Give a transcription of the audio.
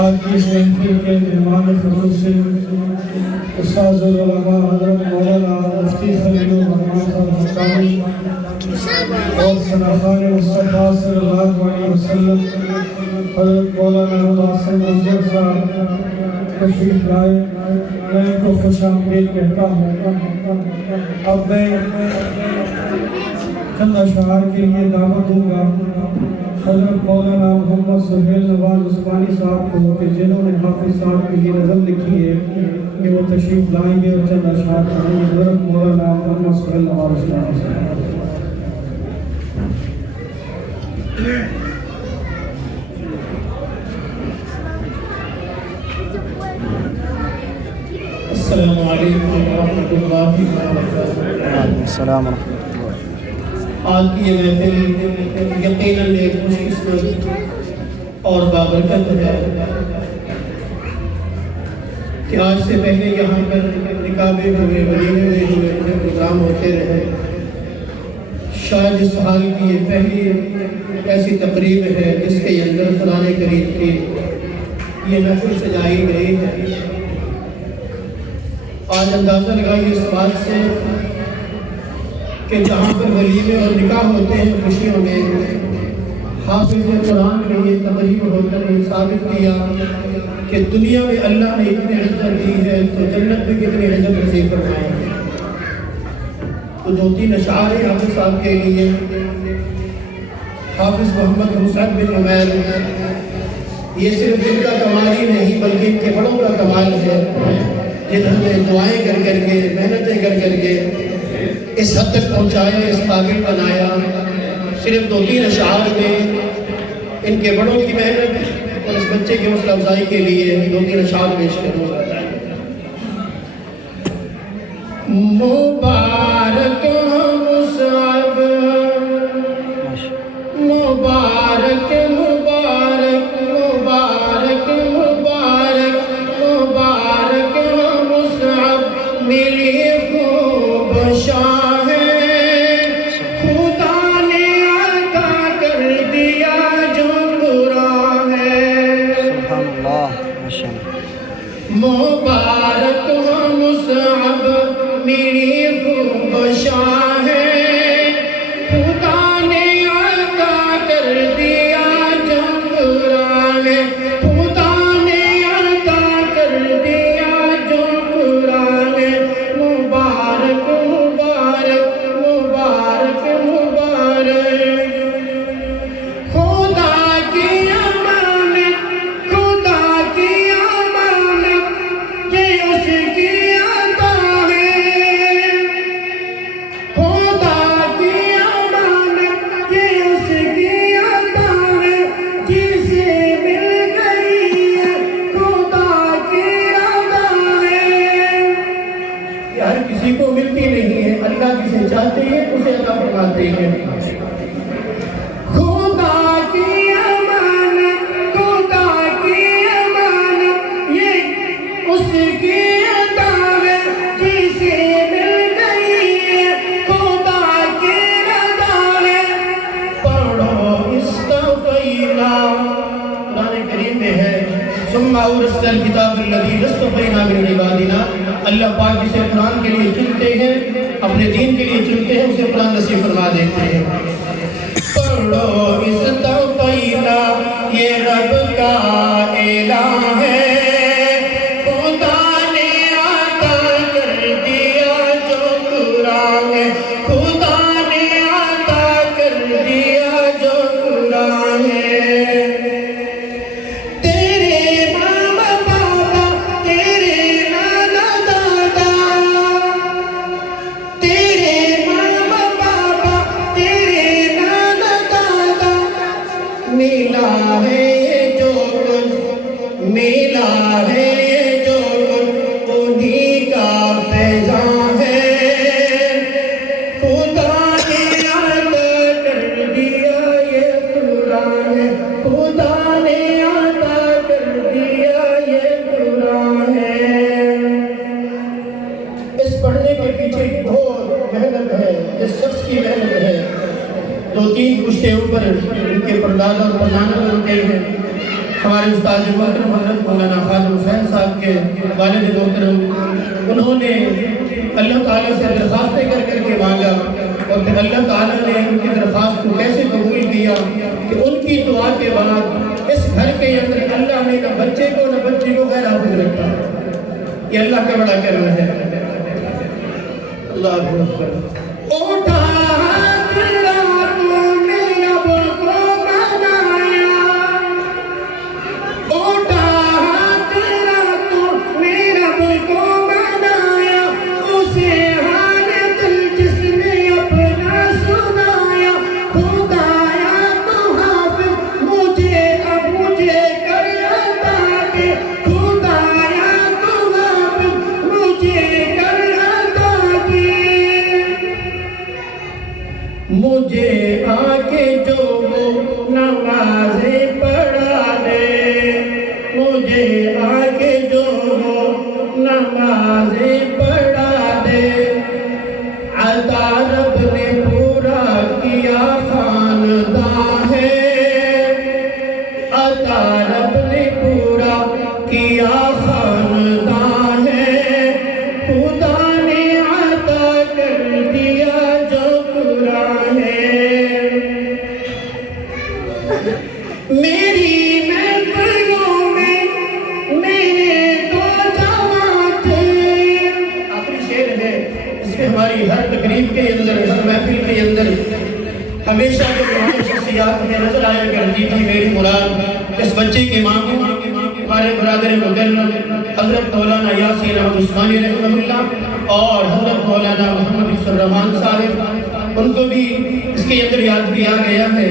آج کی اس محفل کے مہمان خصوص سے استاد العلماء حضرت مولانا مفتی خلیل الرحمان صاحب حقانی اور ثناخوان مصطفیٰ صلی اللہ علیہ وسلم حضرت مولانا ناصر منظر صاحب تشریف لائے. میں ان کو خوش آمدید کہتا ہوں. اب میں چند اشعار کے لیے دعوت دوں گا حضرت مولانا محمد سہیل نواز عثمانی صاحب کو کہ جنہوں نے حافظ صاحب کی یہ نظم لکھی ہے کہ وہ تشریف لائیں گے اور چند اشعار پڑھیں گے. حضرت مولانا محمد سہیل نواز عثمانی صاحب. السلام علیکم ورحمۃ اللہ وبرکاتہ. وعلیکم السلام ورحمۃ اللہ. آج کی یہ محفل یقیناً ایک خوش قسمت اور بابرکت ہے کہ آج سے پہلے یہاں پر نکاحیں ہوئے، ولیمے ہوئے، پروگرام ہوتے رہے. شاید اس سال کی یہ پہلی ایسی تقریب ہے جس کے اندر قرآن کریم کی یہ محفل سجائی گئی ہے. آج اندازہ لگائیے اس بات سے کہ جہاں پر ولیمے اور نکاح ہوتے ہیں خوشیوں میں، حافظ قرآن میں یہ تقریب ہو کر یہ ثابت کیا کہ دنیا میں اللہ نے اتنی عزت دی ہے تو جنت میں کتنی عزت نصیب فرمائے. تو 2-3 اشعار ہیں حافظ صاحب کے لیے. حافظ محمد مصعب بن عمیر، یہ صرف ان کا کمال ہی نہیں بلکہ ان کے بڑوں کا کمال ہے جنہوں نے دعائیں کر کر کے، محنتیں کر کر کے اس حد تک پہنچایا، اس قابل بنایا. صرف 2-3 اشعار میں ان کے بڑوں کی محنت اور اس بچے کی حوصلہ افزائی کے لیے 2-3 اشعار پیش کروں گا. مبارک مصعب، مبارک مبارک مبارک مبارک مبارک مصعب، ملی خوب شاہ خدا نے عطا کر دیا جو برا ہے. سبحان اللہ، ماشاء اللہ. مبارک مصعب، میری خوب شاہ خدا نے عطا کر دیا جو برا ہے. خدا نے عطا کر دیا جو برا ہے. مبارک مبارک مبارک مبارک. خدا کی امانت، خدا کی امانت، یہ اس کی عطا ہے. خدا کی امانت، یہ اس کی عطا ہے. جسے مل گئی ہے خدا کی عطا ہے. یہ ہر کسی کو ملتی نہیں ہے، اللہ جسے چاہتے ہیں اسے عطا فرماتے ہیں. خدا کی امانت، خدا کی امانت، یہ اس کی عطا ہے. جسے مل گئی ہے خدا کی رضا ہے. پڑھو استفینا، قرآن کریم میں ہے ثم اورثنا الکتاب الذی اصطفینا من عبادنا. اللہ پاک جسے قرآن کے لیے چنتے ہیں، اپنے دین کے لیے چنتے ہیں، اسے قرآن نصیب فرما دیتے ہیں. پڑھو استفینا، یہ رب کا اعلان ہے. خدا نے عطا کر دیا جو قرآن ہے. خدا نے عطا کر دیا جو قرآن ہے. تیرے ماما بابا، تیرے نانا دادا، تیرے ماما بابا، تیرے نانا دادا، ملا ہے یہ جو کچھ، ملا ہے یہ جو کچھ، انہی کا فیضان ہے. خدا نے عطا کر دیا یہ قرآن ہے. خدا نے عطا کر دیا یہ قرآن ہے. اس پڑھنے کے پیچھے بہت محنت ہے، اس شخص کی محنت ہے. 2-3 پشتے اوپر ان کے پردادا اور پردانہ بنتے ہیں. ہمارے استاد محترم حضرت مولانا خادم حسین صاحب کے والد محترم، انہوں نے اللہ تعالیٰ سے درخواستیں کر کے مانگا، اور پھر اللہ تعالیٰ نے ان کی درخواست کو کیسے قبول کیا کہ ان کی دعا کے بعد اس گھر کے اندر اللہ نے نہ بچے کو نہ بچی کو غیر حافظ رکھا. یہ اللہ کا بڑا کرم ہے. اللہ اکبر. اٹھا مجھے آ کے جو وہ نمازیں پڑھا دے، مجھے آ کے جو وہ نمازیں پڑھا دے. عطا رب نے پورا کیا خاندان ہے، عطا رب نے پورا کیا خاندان ہے. خدا نے عطا کر دیا جو میری محفلوں میں میرے دو جوان تھے. آخری شعر ہے اس میں ہماری ہر تقریب کے اندر، ہر محفل کے اندر ہمیشہ جو پرانی شخصیات میں نظر آیا کرتی تھی. میری مراد اس بچے کے ماں ہمارے برادر مکرم حضرت مولانا یاسین احمد عثمانی رحمہ اللہ اور حضرت مولانا محمد الرحمان صاحب، ان کو بھی اس کے اندر یاد کیا گیا ہے.